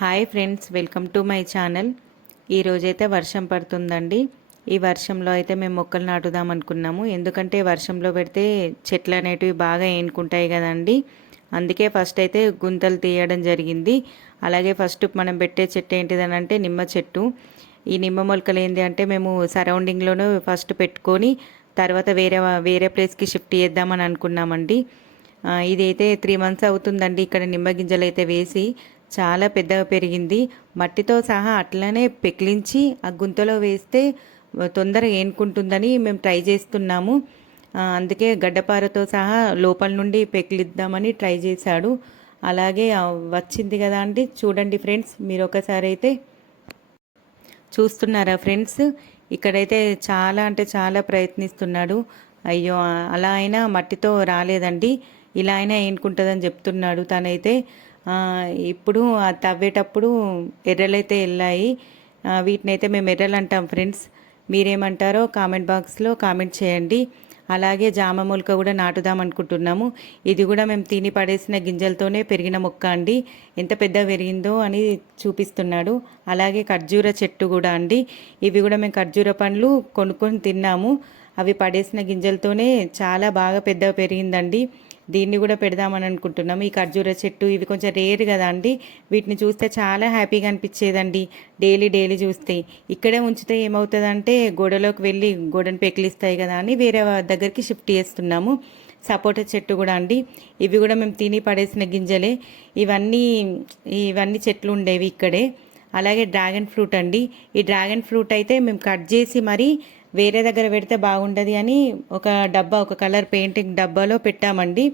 Hi friends, welcome to my channel. ఈరోజైతే వర్షం పడుతుందండి. ఈ వర్షంలో అయితే మేము మొక్కలు నాటుదాం అనుకున్నాము. ఎందుకంటే వర్షంలో పెడితే చెట్లు అనేటివి బాగా ఏనుకుంటాయి కదండి. అందుకే ఫస్ట్ అయితే గుంతలు తీయడం జరిగింది. అలాగే ఫస్ట్ మనం పెట్టే చెట్టు ఏంటిదని అంటే నిమ్మ చెట్టు. ఈ నిమ్మ మొలకలు ఏంటి అంటే మేము సరౌండింగ్లోనే ఫస్ట్ పెట్టుకొని తర్వాత వేరే వేరే ప్లేస్కి షిఫ్ట్ చేద్దామని అనుకున్నామండి. ఇదైతే 3 మంత్స్ అవుతుందండి ఇక్కడ నిమ్మ గింజలు అయితే వేసి. చాలా పెద్దగా పెరిగింది. మట్టితో సహా అట్లనే పెకిలించి ఆ గుంతలో వేస్తే తొందరగా ఏనుకుంటుందని మేము ట్రై చేస్తున్నాము. అందుకే గడ్డపారతో సహా లోపల నుండి పెకిలిద్దామని ట్రై చేశాడు. అలాగే వచ్చింది కదా అండి. చూడండి ఫ్రెండ్స్, మీరు ఒకసారి అయితే చూస్తున్నారా ఫ్రెండ్స్. ఇక్కడైతే చాలా అంటే చాలా ప్రయత్నిస్తున్నాడు. అయ్యో, అలా అయినా మట్టితో రాలేదండి. ఇలా అయినా ఏనుకుంటుందని చెప్తున్నాడు తనైతే. ఇప్పుడు తవ్వేటప్పుడు ఎర్రలైతే వెళ్ళాయి. వీటినైతే మేము ఎర్రలు అంటాం ఫ్రెండ్స్. మీరేమంటారో కామెంట్ బాక్స్లో కామెంట్ చేయండి. అలాగే జామ మొలక కూడా నాటుదాం అనుకుంటున్నాము. ఇది కూడా మేము తిని పడేసిన గింజలతోనే పెరిగిన మొక్క అండి. ఎంత పెద్దగా పెరిగిందో అని చూపిస్తున్నాడు. అలాగే ఖర్జూర చెట్టు కూడా అండి. ఇవి కూడా మేము ఖర్జూర పండ్లు కొనుక్కొని తిన్నాము. అవి పడేసిన గింజలతోనే చాలా బాగా పెద్దగా పెరిగిందండి. దీన్ని కూడా పెడదామని అనుకుంటున్నాము. ఈ ఖర్జూర చెట్టు ఇవి కొంచెం రేర్ కదా అండి. వీటిని చూస్తే చాలా హ్యాపీగా అనిపించేదండి. డైలీ చూస్తే ఇక్కడే ఉంచితే ఏమవుతుందంటే గోడలోకి వెళ్ళి గోడను పెకిలిస్తాయి కదా అని వేరే దగ్గరికి షిఫ్ట్ చేస్తున్నాము. సపోటా చెట్టు కూడా అండి. ఇవి కూడా మేము తిని పడేసిన గింజలే. ఇవన్నీ చెట్లు ఉండేవి ఇక్కడే. అలాగే డ్రాగన్ ఫ్రూట్ అండి. ఈ డ్రాగన్ ఫ్రూట్ అయితే మేము కట్ చేసి మరీ వేరే దగ్గర పెడితే బాగుంటుంది అని ఒక కలర్ పెయింటింగ్ డబ్బాలో పెట్టామండి.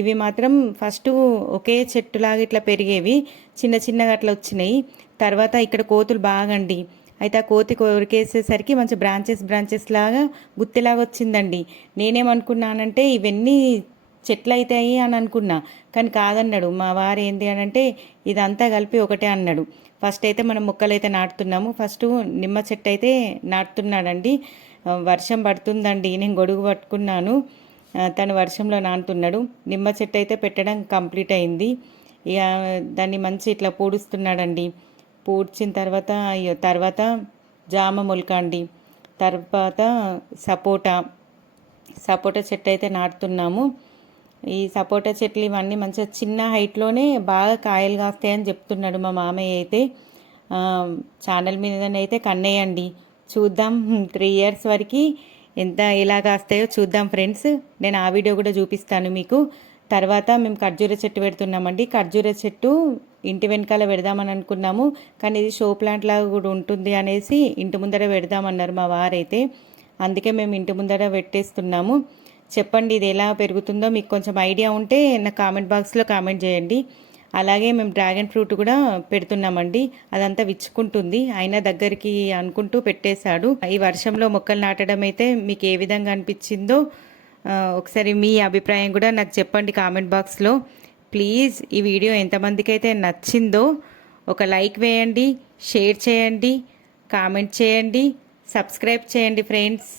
ఇవి మాత్రం ఫస్ట్ ఒకే చెట్టులాగా ఇట్లా పెరిగేవి, చిన్నగా అట్లా వచ్చినాయి. తర్వాత ఇక్కడ కోతులు బాగండి. అయితే ఆ కోతి కొరికేసేసరికి మంచి బ్రాంచెస్ లాగా గుత్తిలాగా వచ్చిందండి. నేనేమనుకున్నానంటే ఇవన్నీ చెట్లు అవుతాయి అని అనుకున్నా, కానీ కాదన్నాడు మా వారు. ఏంటి అని అంటే ఇదంతా కలిపి ఒకటే అన్నాడు. ఫస్ట్ అయితే మనం మొక్కలు అయితే నాటుతున్నాము. ఫస్ట్ నిమ్మ చెట్టు అయితే నాటుతున్నాడండి. వర్షం పడుతుందండి, నేను గొడుగు పట్టుకున్నాను. తను వర్షంలో నాటుతున్నాడు. నిమ్మ చెట్టు అయితే పెట్టడం కంప్లీట్ అయింది. ఇక దాన్ని మంచి ఇట్లా పూడుస్తున్నాడండి. పూడ్చిన తర్వాత జామ మొలక అండి. తర్వాత సపోటా చెట్టు అయితే నాటుతున్నాము. ఈ సపోటా చెట్లు ఇవన్నీ మంచిగా చిన్న హైట్లోనే బాగా కాయలు కాస్తాయని చెప్తున్నాడు మా మామయ్య అయితే. ఛానల్ మీదనైతే కన్నేయండి, చూద్దాం 3 ఇయర్స్ వరకు ఎలా కాస్తాయో చూద్దాం ఫ్రెండ్స్. నేను ఆ వీడియో కూడా చూపిస్తాను మీకు. తర్వాత మేము ఖర్జూర చెట్టు పెడుతున్నామండి. ఖర్జూర చెట్టు ఇంటి వెనకాల పెడదామని అనుకున్నాము, కానీ ఇది షో ప్లాంట్ లాగా కూడా ఉంటుంది అనేసి ఇంటి ముందర పెడదామన్నారు మా వారైతే. అందుకే మేము ఇంటి ముందర పెట్టేస్తున్నాము. చెప్పండి ఇది ఎలా పెరుగుతుందో మీకు కొంచెం ఐడియా ఉంటే నా కామెంట్ బాక్స్లో కామెంట్ చేయండి. అలాగే మేము డ్రాగన్ ఫ్రూట్ కూడా పెడుతున్నామండి. అదంతా విచ్చుకుంటుంది, అయినా దగ్గరికి అనుకుంటూ పెట్టేశాడు. ఈ వర్షంలో మొక్కలు నాటడం అయితే మీకు ఏ విధంగా అనిపించిందో ఒకసారి మీ అభిప్రాయం కూడా నాకు చెప్పండి కామెంట్ బాక్స్లో. ప్లీజ్ ఈ వీడియో ఎంతమందికి అయితే నచ్చిందో ఒక లైక్ వేయండి, షేర్ చేయండి, కామెంట్ చేయండి, సబ్స్క్రైబ్ చేయండి ఫ్రెండ్స్.